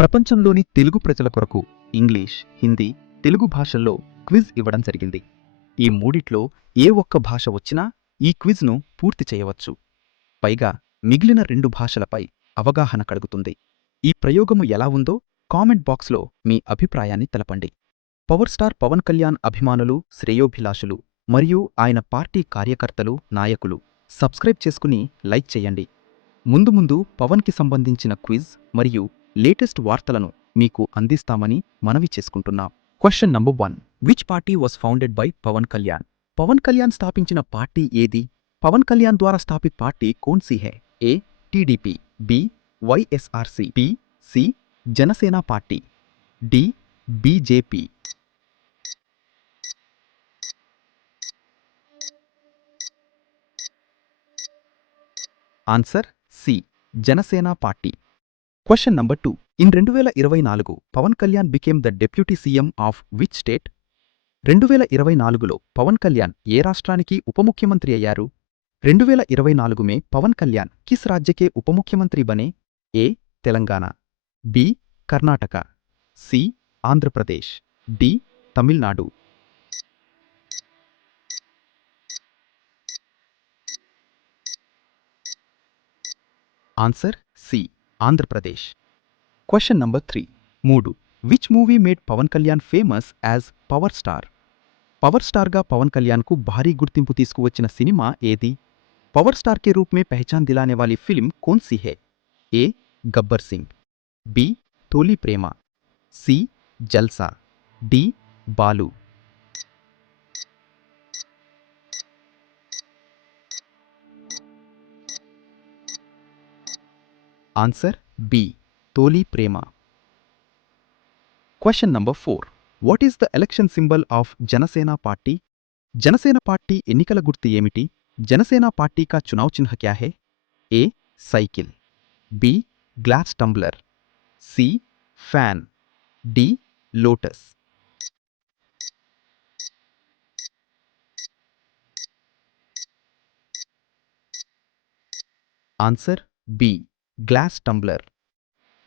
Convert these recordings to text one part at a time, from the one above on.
ప్రపంచంలోని తెలుగు ప్రజల కొరకు ఇంగ్లీష్, హిందీ, తెలుగు భాషల్లో క్విజ్ ఇవ్వడం జరిగింది. ఈ మూడిట్లో ఏ ఒక్క భాష వచ్చినా ఈ క్విజ్ను పూర్తి చేయవచ్చు. పైగా మిగిలిన 2 భాషలపై అవగాహన కలుగుతుంది. ఈ ప్రయోగము ఎలా ఉందో కామెంట్ బాక్స్లో మీ అభిప్రాయాన్ని తెలపండి. పవర్ స్టార్ పవన్ కళ్యాణ్ అభిమానులు, శ్రేయోభిలాషులు మరియు ఆయన పార్టీ కార్యకర్తలు, నాయకులు సబ్స్క్రైబ్ చేసుకుని లైక్ చేయండి. ముందు ముందు పవన్కి సంబంధించిన క్విజ్ మరియు లేటెస్ట్ వార్తలను మీకు అందిస్తామని మనవి చేసుకుంటున్నాం. Question number 1. Which party was founded by Pawan Kalyan? Pawan Kalyan స్థాపించిన పార్టీ ఏది? పవన్ కళ్యాణ్ ద్వారా స్థాపిత పార్టీ कौन सी है? A. TDP, B. YSRC, B. C. Janasena party, D. BJP. Answer C, Janasena party. Question number 2. In 2024 Pawan Kalyan became the deputy CM of which state? 2024లో పవన్ కళ్యాణ్ ఏ రాష్ట్రానికి ఉప ముఖ్యమంత్రి అయ్యారు? 2024 में पवन कल्याण किस राज्य के उप मुख्यमंत्री बने? A. Telangana, B. Karnataka, C. Andhra Pradesh, D. Tamil Nadu. Answer C, Andhra Pradesh. Question number 3. 3. Which movie made Pawan Kalyan famous as power star? Power స్టార్గా పవన్ కళ్యాణ్కు భారీ గుర్తింపు తీసుకువచ్చిన సినిమా ఏది? पवर स्टार के रूप में पहचान दिलाने वाली फिल्म कौन सी है? A. Gabbar Singh, B. Tholi Prema, C. Jalsa, D. Balu. Answer B, Tholi Prema. Question number 4. What is the election symbol of Janasena party? Janasena party ఎన్నికల గుర్తు ఏమిటి? जनसेना पार्टी का चुनाव चिन्ह क्या है? A. Cycle, B. Glass tumbler, C. Fan, D. Lotus. Answer B, glass tumbler.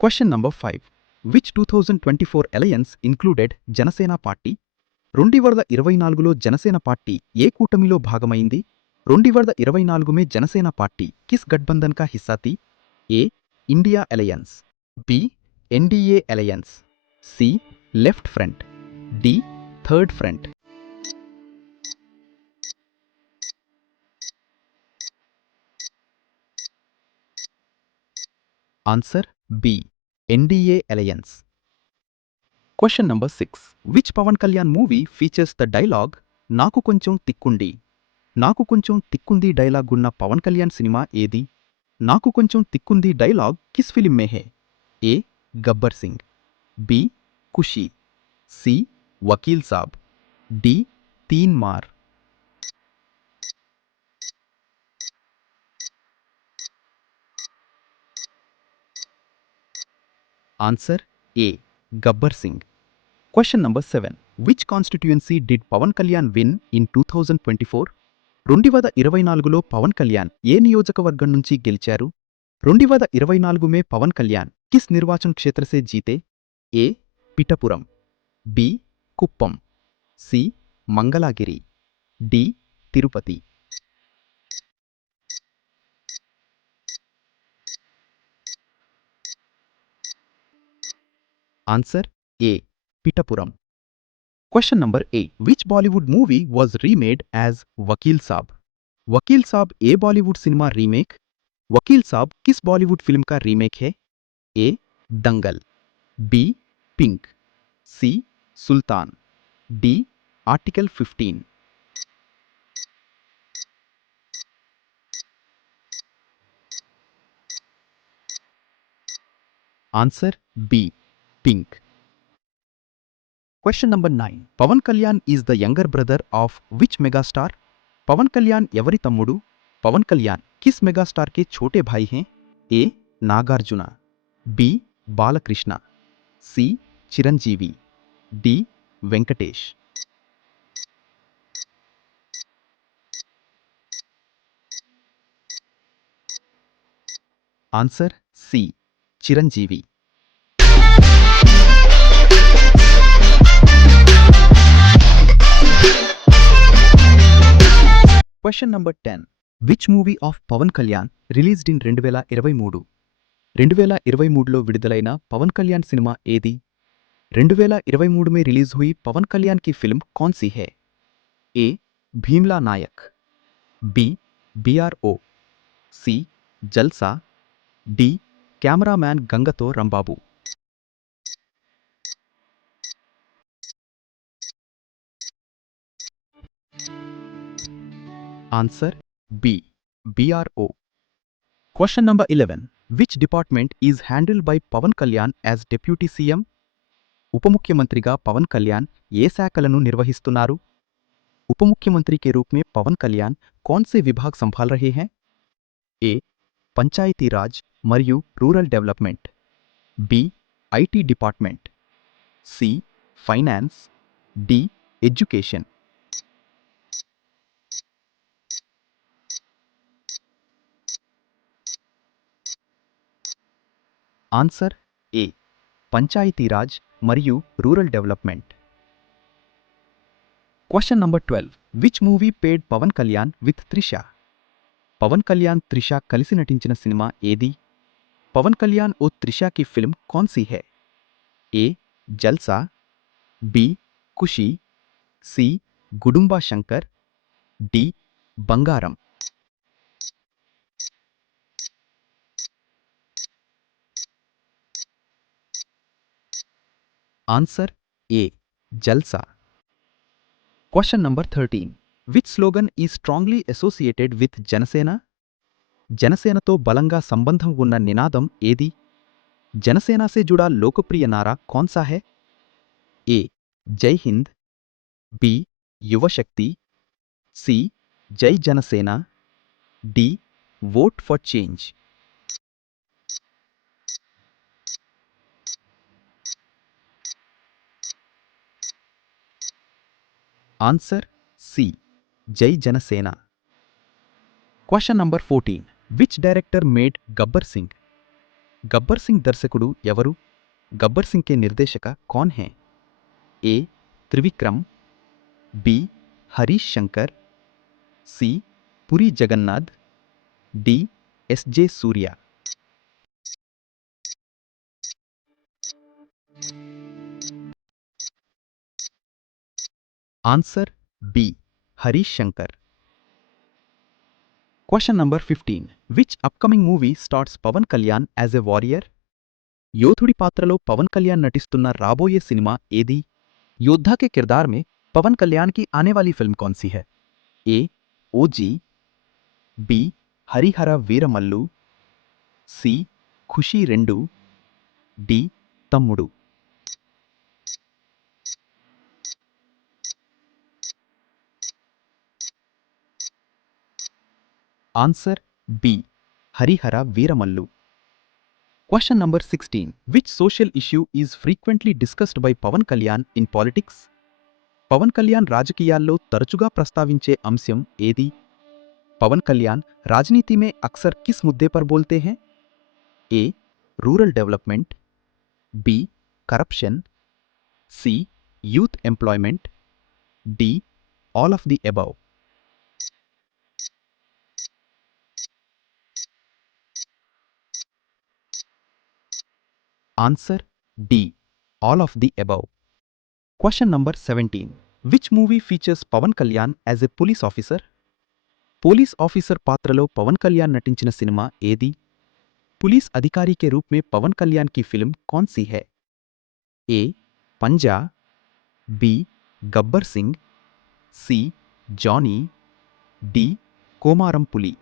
Question number 5. Which 2024 alliance included Janasena party? 2024లో Janasena party ఏ కూటమిలో భాగమైంది? 2024 में जनसेना पार्टी किस गठबंधन का हिस्सा थी? A. India alliance, B. NDA alliance, C. Left front, D. Third front. Answer B, NDA alliance. Question number 6. Which Pawan Kalyan movie features the dialogue नाकु కొంచెం తిక్కుండి? నాకు కొంచెం తిక్కుంది డైలాగ్ ఉన్న పవన్ కళ్యాణ్ సినిమా ఏది? నాకు కొంచెం తిక్కుంది డైలాగ్ किस फिल्म में है? A. Gabbar Singh, B. Kushi, C. Vakeel Saab, D. Teen Maar. Answer A. Gabbar Singh. Question number 7. Which constituency did Pawan Kalyan win in 2024? 2024లో పవన్ కళ్యాణ్ ఏ నియోజకవర్గం నుంచి గెలిచారు? 2024 में पवन कल्याण किस निर्वाचन क्षेत्र से जीते? A. Pithapuram, B. Kuppam, C. Mangalagiri, D. Tirupati. Answer A. Pithapuram. Question number 8. Which Bollywood movie was remade as वकील साहब? वकील साहब ए बॉलीवुड सिनेमा रीमेक? वकील साहब किस बॉलीवुड फिल्म का रीमेक है? A. Dangal, B. Pink, C. Sultan, D. Article 15. Answer B, Pink. Question number 9. Pawan Kalyan is the younger brother of which megastar? Pawan Kalyan ఎవరి తమ్ముడు? पवन कल्याण किस मेगास्टार के छोटे भाई हैं? A. Nagarjuna, B. Balakrishna, C. Chiranjeevi, D. Venkatesh. Answer C, Chiranjeevi. Question number 10. Which movie of Pawan Kalyan released in 2023? 2023లో విడుదలైన Pawan Kalyan cinema ఏది? 2023 में रिलीज हुई पवन कल्याण की फिल्म कौन सी है? A. Bheemla Nayak, B. BRO, C. Jalsa, D. Cameraman Gangatho Rambabu. Answer B. BRO. Question number 11. Which department is handled by Pavan Kalyan as Deputy CM? उपमुख्यमंत्रीगा पवन कल्याण ఏ శాఖలను నిర్వహిస్తున్నారు? उपमुख्यमंत्री के रूप में पवन कल्याण कौन से विभाग संभाल रहे हैं? ए. पंचायती राज మరియు rural development, B. IT department, C. Finance, D. Education. Answer A. Panchayati Raj మరియు rural development. Question number 12. Which movie paired Pawan Kalyan with Trisha? Pawan Kalyan Trisha కలిసి నటించిన సినిమా ఏది? పవన్ కళ్యాణ్ ఓ త్రిషకి ఫిల్మ్ కౌన్ सी है? A. Jalsa, B. Kushi, C. Gudumba Shankar, D. Bangaram. Answer A. Jalsa. Question number 13. Which slogan is strongly associated with Janasena? జనసేనతో బలంగా సంబంధం ఉన్న నినాదం ఏది? जनसेना से जुड़ा लोकप्रिय नारा कौन सा है? ए. जय हिंद, बी. युवा शक्ति, सी. जय Janasena, D. Vote for change. Answer C. जय Janasena. Question number 14. Which director made Gabbar Singh? Gabbar Singh दर्शकुडु एवरु? गब्बर सिंह के निर्देशक कौन हैं? A. Trivikram, B. Harish Shankar, C. Puri Jagannath, D. SJ Suryah. Answer B. Harish Shankar. Question number 15. Which upcoming movie stars Pawan Kalyan as a warrior? योधुडी पात्रलो पवन कल्याण नटिस्तुन्न राबोये सिनेमा ఏది? योद्धा के किरदार में पवन कल्याण की आने वाली फिल्म कौन सी है? A. OG, B. Harihara Veeramallu, C. Kushi Rendu, D. Thammudu. Answer B. Harihara Veeramallu. Question number 16. Which social issue is frequently discussed by Pavan Kalyan in politics? Pawan Kalyan రాజకీయాల్లో తరచుగా ప్రస్తావించే అంశం ఏది? పవన్ కళ్యాణ్ राजनीति में अक्सर किस मुद्दे पर बोलते हैं? A. Rural development, B. Corruption, C. Youth employment, D. All of the above. Answer D. All of the above. Question number 17. Which movie features Pavan Kalyan as a police officer? Police officer पात्रलो पवन कल्याण नटिंచిన सिनेमा ఏది? Police अधिकारी के रूप में पवन कल्याण की film कौन सी है? A. Panjaa, B. Gabbar Singh, C. Johnny, D. Komaram Puli.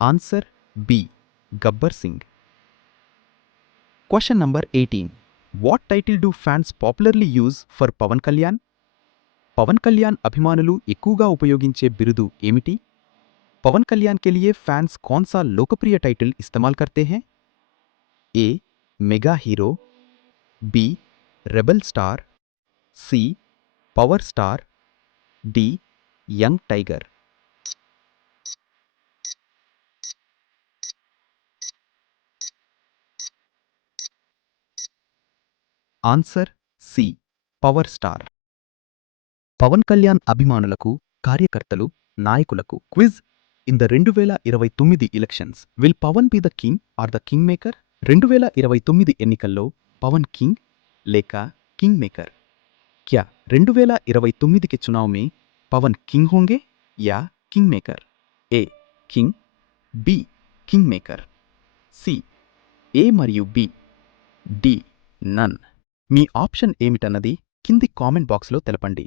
Answer B. Gabbar Singh. Question number 18. What title do fans popularly use for Pavan Kalyan? पवन कल्याण अभिमानुलु ఎక్కువగా ఉపయోగించే బిరుదు ఏమిటి? पवन कल्याण के लिए फैंस कौन सा लोकप्रिय टाइटल इस्तेमाल करते हैं? A. Mega hero, B. Rebel star, C. Power star, D. Young tiger. Answer C power star. Pawan Kalyan అభిమానులకు, కార్యకర్తలు, నాయకులకు quiz in the 2029 elections will Pawan be the king or the king maker? 2029 ఎన్నికల్లో పవన్ కింగ్ లేక కింగ్ మేకర్? क्या 2029 के चुनाव में Pawan king होंगे या king maker? A king, B king maker, C A మరియు బి, డి నన్. మీ ఆప్షన్ ఏమిటన్నది కింది కామెంట్ బాక్స్లో తెలపండి.